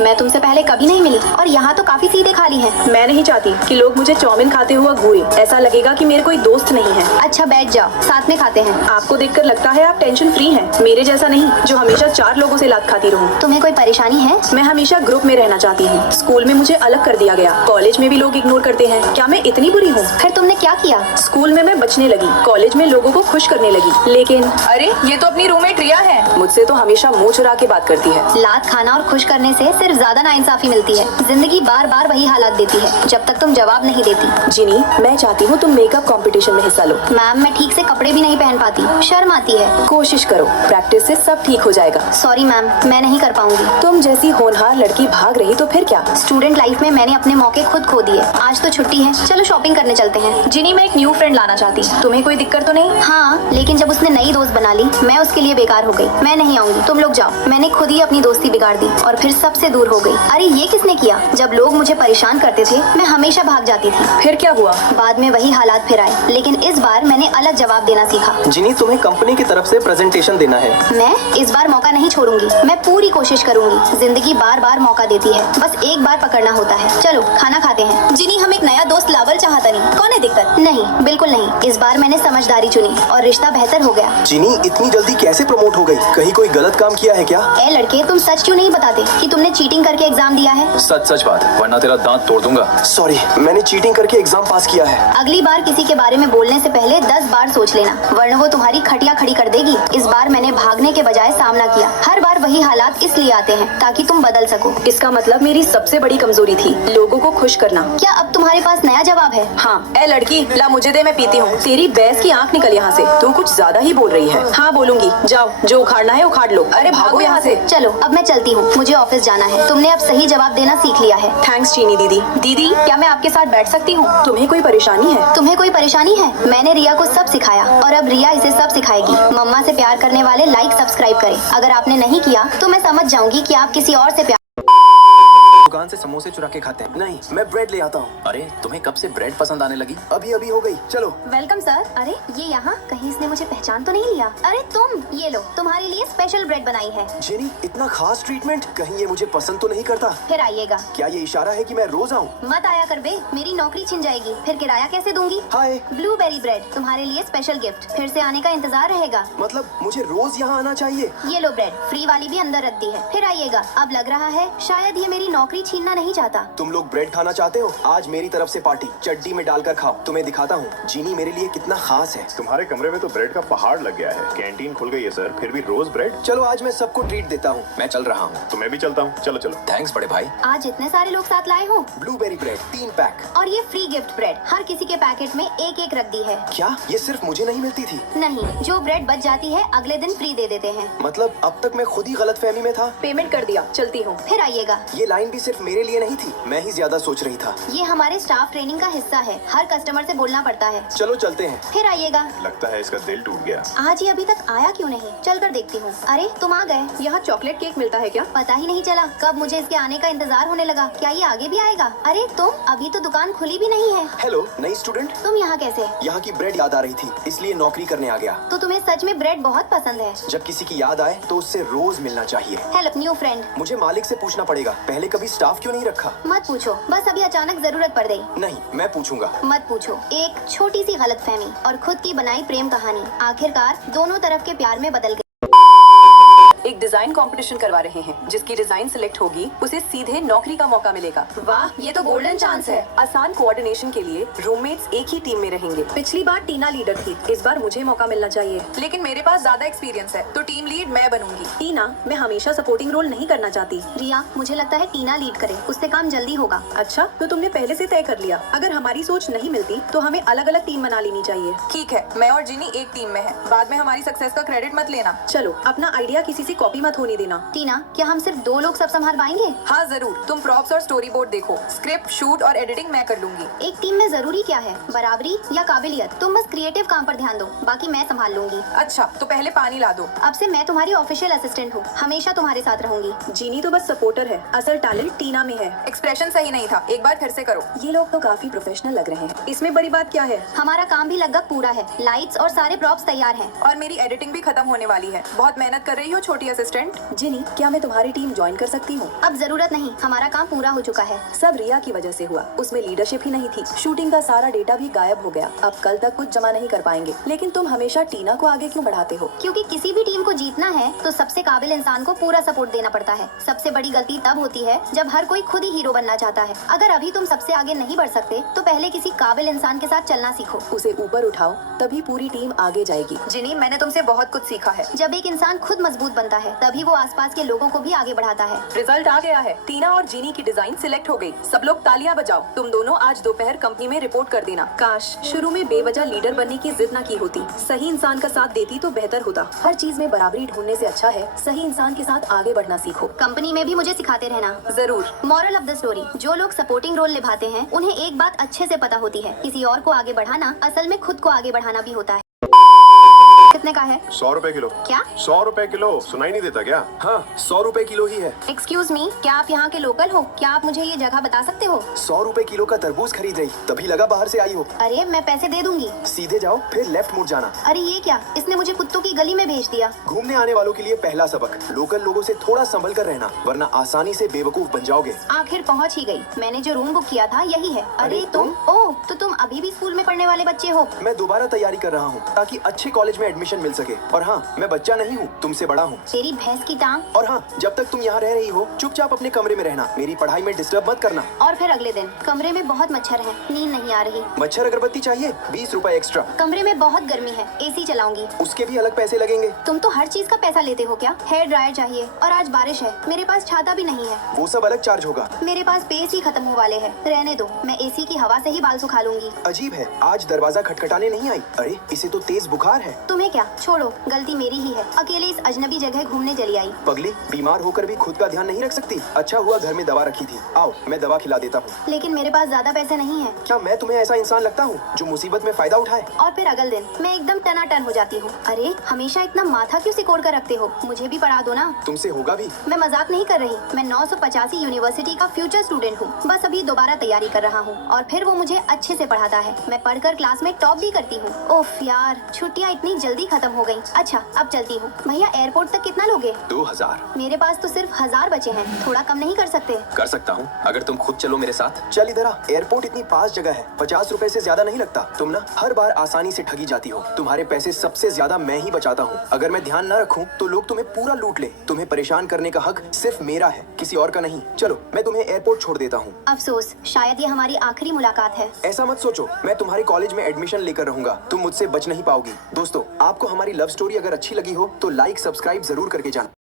मैं तुमसे पहले कभी नहीं मिली और यहाँ तो काफी सीटें खाली हैं। मैं नहीं चाहती कि लोग मुझे चाउमीन खाते हुए घूरे, ऐसा लगेगा कि मेरे कोई दोस्त नहीं है। अच्छा बैठ जाओ, साथ में खाते हैं। आपको देखकर लगता है आप टेंशन फ्री हैं, मेरे जैसा नहीं जो हमेशा 4 लोगों से लात खाती रहूं। तुम्हें कोई परेशानी है? मैं हमेशा ग्रुप में रहना चाहती हूँ। स्कूल में मुझे अलग कर दिया गया, कॉलेज में भी लोग इग्नोर करते हैं। क्या मैं इतनी बुरी हूँ? फिर तुमने क्या किया? स्कूल में मैं बचने लगी, कॉलेज में लोगों को खुश करने लगी, लेकिन अरे ये तो अपनी रूममेट रिया है। मुझसे तो हमेशा मुंह चुरा के बात करती है। लात खाना और खुश करने से सिर्फ ज्यादा नाइंसाफी मिलती है। जिंदगी बार बार वही हालात देती है जब तक तुम जवाब नहीं देती। जिनी, मैं चाहती हूँ तुम मेकअप कंपटीशन में हिस्सा लो। मैम, मैं ठीक से कपड़े भी नहीं पहन पाती, शर्म आती है। कोशिश करो, प्रैक्टिस से सब ठीक हो जाएगा। सॉरी मैम, मैं नहीं कर पाऊंगी। तुम जैसी होनहार लड़की भाग रही तो फिर क्या। स्टूडेंट लाइफ में मैंने अपने मौके खुद खो दिए। आज तो छुट्टी है, चलो शॉपिंग करने चलते हैं। जिनी, मैं एक न्यू फ्रेंड लाना चाहती। तुम्हें कोई दिक्कत तो नहीं? हाँ, लेकिन जब उसने नई दोस्त बना ली, मैं उसके लिए बेकार हो गई। मैं नहीं आऊंगी, तुम लोग जाओ। मैंने खुद ही अपनी दोस्ती बिगाड़ दी और फिर सबसे दूर हो गई। अरे ये किसने किया? जब लोग मुझे परेशान करते थे, मैं हमेशा भाग जाती थी। फिर क्या हुआ? बाद में वही हालात फिर आए, लेकिन इस बार मैंने अलग जवाब देना सीखा। जिनी, तुम्हें कंपनी की तरफ से प्रेजेंटेशन देना है। मैं इस बार मौका नहीं छोड़ूंगी, मैं पूरी कोशिश करूंगी। जिंदगी बार बार मौका देती है, बस एक बार पकड़ना होता है। चलो खाना खाते हैं। जिनी, हम एक नया दोस्त लावल चाहता नहीं, कौन है दिक्कत? नहीं, बिल्कुल नहीं। इस बार मैंने समझदारी चुनी और रिश्ता बेहतर हो गया। जिनी, इतनी जल्दी कैसे प्रमोट हो गई? कहीं कोई गलत काम किया है क्या? ए लड़के, तुम सच क्यों नहीं बताते कि तुमने चीटिंग करके एग्जाम दिया है? सच सच बात, वरना तेरा दांत तोड़ दूंगा। सॉरी, मैंने चीटिंग करके एग्जाम पास किया है। अगली बार किसी के बारे में बोलने से पहले 10 बार सोच लेना, वरना वो तुम्हारी खटिया खड़ी कर देगी। इस बार मैंने भागने के बजाय सामना किया। हर बार वही हालात इसलिए आते हैं ताकि तुम बदल सको। इसका मतलब मेरी सबसे बड़ी कमजोरी थी लोगों को खुश करना। क्या अब तुम्हारे पास नया जवाब है? हाँ। ए लड़की, ला मुझे दे, मैं पीती हूँ। तेरी बहस की आंख निकल यहाँ से, तू कुछ ज्यादा ही बोल रही है। हाँ बोलूंगी, जाओ जो उखाड़ना है उखाड़ लो। अरे भागो यहाँ से। चलो अब मैं चलती हूँ, मुझे ऑफिस जाना है। तुमने अब सही जवाब देना सीख लिया है। थैंक्स चीनी दीदी। दीदी, क्या मैं आपके साथ बैठ सकती हूँ? तुम्हें कोई परेशानी है? तुम्हें कोई परेशानी है? मैंने रिया को सब सिखाया और अब रिया इसे सब सिखाएगी। मम्मा से प्यार करने वाले लाइक सब्सक्राइब करें। अगर आपने नहीं किया तो मैं समझ जाऊंगी कि आप किसी और से प्यार। दुकान से समोसे चुरा के खाते हैं। नहीं, मैं ब्रेड ले आता हूँ। अरे तुम्हें कब से ब्रेड पसंद आने लगी? अभी अभी हो गई। चलो। Welcome sir. अरे ये यहाँ कहीं इसने मुझे पहचान तो नहीं लिया? अरे तुम, ये लो, तुम्हारे लिए स्पेशल ब्रेड बनाई है। जिनी, इतना खास ट्रीटमेंट, कहीं ये मुझे पसंद तो नहीं करता? फिर आइएगा। क्या ये इशारा है कि मैं रोज आऊँ? मत आया कर बे, मेरी नौकरी छिन जाएगी। फिर किराया कैसे दूंगी? हाय। ब्लूबेरी ब्रेड, तुम्हारे लिए स्पेशल गिफ्ट। फिर से आने का इंतजार रहेगा। मतलब मुझे रोज यहाँ आना चाहिए? ये लो ब्रेड, फ्री वाली भी अंदर रख दी है। फिर आइएगा। अब लग रहा है शायद ये मेरी नौकरी छीनना नहीं चाहता। तुम लोग ब्रेड खाना चाहते हो? आज मेरी तरफ से पार्टी, चड्डी में डालकर खाओ। तुम्हें दिखाता हूँ जीनी मेरे लिए कितना खास है। तुम्हारे कमरे में तो ब्रेड का पहाड़ लग गया है। कैंटीन खुल गई है सर, फिर भी रोज ब्रेड। चलो आज मैं सबको ट्रीट देता हूँ। मैं चल रहा हूँ। तो मैं भी चलता हूँ। चलो चलो। थैंक्स बड़े भाई। आज इतने सारे लोग साथ लाए हो। ब्लूबेरी ब्रेड 3 पैक और ये फ्री गिफ्ट ब्रेड हर किसी के पैकेट में एक एक रख दी है। क्या ये सिर्फ मुझे नहीं मिलती थी? नहीं, जो ब्रेड बच जाती है अगले दिन फ्री दे देते हैं। मतलब अब तक मैं खुद ही गलतफहमी में था। पेमेंट कर दिया, चलती हूँ। फिर आइएगा। ये लाइन भी सिर्फ मेरे लिए नहीं थी, मैं ही ज्यादा सोच रही था। ये हमारे स्टाफ ट्रेनिंग का हिस्सा है, हर कस्टमर से बोलना पड़ता है। चलो चलते हैं। फिर आइएगा। लगता है इसका दिल टूट गया। आज ये अभी तक आया क्यों नहीं? चल कर देखती हूँ। अरे तुम आ गए। यहाँ चॉकलेट केक मिलता है क्या? पता ही नहीं चला कब मुझे इसके आने का इंतजार होने लगा। क्या ये आगे भी आएगा? अरे तुम, अभी तो दुकान खुली भी नहीं है। हेलो नई स्टूडेंट। तुम यहाँ कैसे? यहाँ की ब्रेड याद आ रही थी, इसलिए नौकरी करने आ गया। तो तुम्हें सच में ब्रेड बहुत पसंद है? जब किसी की याद आए तो उससे रोज मिलना चाहिए। Hello new friend. मुझे मालिक से पूछना पड़ेगा, पहले कभी स्टाफ क्यों नहीं रखा? मत पूछो, बस अभी अचानक जरूरत पड़ गई। नहीं, मैं पूछूंगा। मत पूछो। एक छोटी सी गलतफहमी और खुद की बनाई प्रेम कहानी आखिरकार दोनों तरफ के प्यार में बदल गई। एक डिजाइन कंपटीशन करवा रहे हैं, जिसकी डिजाइन सिलेक्ट होगी उसे सीधे नौकरी का मौका मिलेगा। वाह, ये तो गोल्डन चांस है। आसान कोऑर्डिनेशन के लिए रूममेट्स एक ही टीम में रहेंगे। पिछली बार टीना लीडर थी, इस बार मुझे मौका मिलना चाहिए। लेकिन मेरे पास ज्यादा एक्सपीरियंस है, तो टीम लीड मैं बनूंगी। टीना, मैं हमेशा सपोर्टिंग रोल नहीं करना चाहती। रिया, मुझे लगता है टीना लीड करे, उससे काम जल्दी होगा। अच्छा, तो तुमने पहले से तय कर लिया। अगर हमारी सोच नहीं मिलती तो हमें अलग अलग टीम बना लेनी चाहिए। ठीक है, मैं और जिनी एक टीम में है। बाद में हमारी सक्सेस का क्रेडिट मत लेना। चलो, अपना आइडिया किसी से कॉपी मत होने देना। टीना, क्या हम सिर्फ 2 लोग सब संभाल पाएंगे? हाँ जरूर, तुम प्रॉप्स और स्टोरी बोर्ड देखो, स्क्रिप्ट, शूट और एडिटिंग मैं कर लूंगी। एक टीम में जरूरी क्या है, बराबरी या काबिलियत? तुम बस क्रिएटिव काम पर ध्यान दो, बाकी मैं संभाल लूंगी। अच्छा, तो पहले पानी ला दो। अब से मैं तुम्हारी ऑफिशियल असिस्टेंट हूँ, हमेशा तुम्हारे साथ रहूंगी। जीनी तो बस सपोर्टर है, असल टैलेंट टीना में है। एक्सप्रेशन सही नहीं था, एक बार फिर से करो। ये लोग तो काफी प्रोफेशनल लग रहे हैं, इसमें बड़ी बात क्या है? हमारा काम भी लगभग पूरा है, लाइट्स और सारे प्रॉप्स तैयार हैं। और मेरी एडिटिंग भी खत्म होने वाली है। बहुत मेहनत कर रही हो छोटी असिस्टेंट। जिनी, क्या मैं तुम्हारी टीम ज्वाइन कर सकती हूँ? अब जरूरत नहीं, हमारा काम पूरा हो चुका है। सब रिया की वजह से हुआ। उसमें लीडरशिप ही नहीं थी। शूटिंग का सारा डेटा भी गायब हो गया। अब कल तक कुछ जमा नहीं कर पाएंगे। लेकिन तुम हमेशा टीना को आगे क्यों बढ़ाते हो? क्योंकि किसी भी टीम को जीतना है तो सबसे काबिल इंसान को पूरा सपोर्ट देना पड़ता है। सबसे बड़ी गलती तब होती है जब हर कोई खुद ही हीरो बनना चाहता है। अगर अभी तुम सबसे आगे नहीं बढ़ सकते तो पहले किसी काबिल इंसान के साथ चलना सीखो। उसे ऊपर उठाओ, तभी पूरी टीम आगे जाएगी। जिनी, मैंने तुमसे बहुत कुछ सीखा है। जब एक इंसान खुद मजबूत बनता है तभी वो आसपास के लोगों को भी आगे बढ़ाता है। रिजल्ट आ गया है। टीना और जिनी की डिजाइन सिलेक्ट हो गई। सब लोग तालियां बजाओ। तुम दोनों आज दोपहर कंपनी में रिपोर्ट कर देना। काश शुरू में बेवजह लीडर बनने की जिद न की होती। सही इंसान का साथ देती तो बेहतर होता। हर चीज में बराबरी ढूंढने से अच्छा है सही इंसान के साथ आगे बढ़ना सीखो। कंपनी में भी मुझे सिखाते रहना। जरूर। मॉरल ऑफ द स्टोरी, जो लोग सपोर्टिंग रोल निभाते हैं उन्हें एक बात अच्छे से पता होती है, किसी और को आगे बढ़ाना असल में खुद को आगे बढ़ाना भी होता है। कितने का है? 100 रुपए किलो। क्या? 100 रुपए किलो, सुनाई नहीं देता क्या? हाँ 100 रुपए किलो ही है। एक्सक्यूज मी, क्या आप यहाँ के लोकल हो? क्या आप मुझे ये जगह बता सकते हो? 100 रुपए किलो का तरबूज खरीद रही, तभी लगा बाहर से आई हो। अरे मैं पैसे दे दूंगी। सीधे जाओ फिर लेफ्ट मुड़ जाना। अरे ये क्या, इसने मुझे कुत्तों की गली में भेज दिया। घूमने आने वालों के लिए पहला सबक, लोकल लोगों से थोड़ा संभल कर रहना वरना आसानी से बेवकूफ बन जाओगे। आखिर पहुँच ही गई। मैंने जो रूम बुक किया था यही है। अरे तुम? ओह, तो तुम अभी भी स्कूल में पढ़ने वाले बच्चे हो? मैं दोबारा तैयारी कर रहा हूँ ताकि अच्छे कॉलेज में एडमिशन मिल सके। और हाँ, मैं बच्चा नहीं हूँ, तुमसे बड़ा हूँ। तेरी भैंस की टांग। और हाँ, जब तक तुम यहाँ रह रही हो चुपचाप अपने कमरे में रहना, मेरी पढ़ाई में डिस्टर्ब मत करना। और फिर अगले दिन कमरे में बहुत मच्छर है, नींद नहीं आ रही। मच्छर अगरबत्ती चाहिए? 20 रुपए एक्स्ट्रा। कमरे में बहुत गर्मी है, एसी चलाऊंगी। उसके भी अलग पैसे लगेंगे। तुम तो हर चीज का पैसा लेते हो क्या? हेयर ड्रायर चाहिए और आज बारिश है, मेरे पास छाता भी नहीं है। वो सब अलग चार्ज होगा। मेरे पास पेस ही खत्म होने वाले हैं। रहने दो, मैं एसी की हवा से ही बाल सुखा लूंगी। अजीब है, आज दरवाजा खटखटाने नहीं आई। अरे इसे तो तेज बुखार है। तुम्हें क्या, छोड़ो, गलती मेरी ही है। अकेले इस अजनबी जगह घूमने चली आई। पगली, बीमार होकर भी खुद का ध्यान नहीं रख सकती? अच्छा हुआ घर में दवा रखी थी, आओ मैं दवा खिला देता हूँ। लेकिन मेरे पास ज्यादा पैसे नहीं है। क्या मैं तुम्हें ऐसा इंसान लगता हूँ जो मुसीबत में फायदा उठाए? और फिर अगले दिन मैं एकदम टनाटन हो जाती हूँ। अरे हमेशा इतना माथा क्यों सिकोड़ कर रखते हो? मुझे भी पढ़ा दो ना। तुमसे होगा भी। मैं मजाक नहीं कर रही, मैं 985 यूनिवर्सिटी का फ्यूचर स्टूडेंट हूँ। बस अभी दोबारा तैयारी कर रहा हूँ और फिर वो मुझे अच्छे से पढ़ाता है। मैं पढ़कर क्लास में टॉप भी करती हूँ। ओफ यार, छुट्टियाँ इतनी जल्दी खत्म हो गयी। अच्छा अब चलती हूँ। भैया एयरपोर्ट तक कितना लोगे? 2000 मेरे पास तो सिर्फ 1000 बचे हैं, थोड़ा कम नहीं कर सकते? कर सकता हूँ अगर तुम खुद चलो मेरे साथ। चल इधर आ, एयरपोर्ट इतनी पास जगह है, 50 रुपए से ज्यादा नहीं लगता। तुम ना हर बार आसानी से ठगी जाती हो। तुम्हारे पैसे सबसे ज्यादा मैं ही बचाता हूँ। अगर मैं ध्यान न रखूँ तो लोग तुम्हें पूरा लूट ले। तुम्हें परेशान करने का हक सिर्फ मेरा है, किसी और का नहीं। चलो मैं तुम्हें एयरपोर्ट छोड़ देता हूँ। अफसोस, शायद ये हमारी आखिरी मुलाकात है। ऐसा मत सोचो, मैं तुम्हारे कॉलेज में एडमिशन लेकर रहूंगा, तुम मुझसे बच नहीं पाओगी। दोस्तों, आपको हमारी लव स्टोरी अगर अच्छी लगी हो तो लाइक सब्सक्राइब जरूर करके जाना।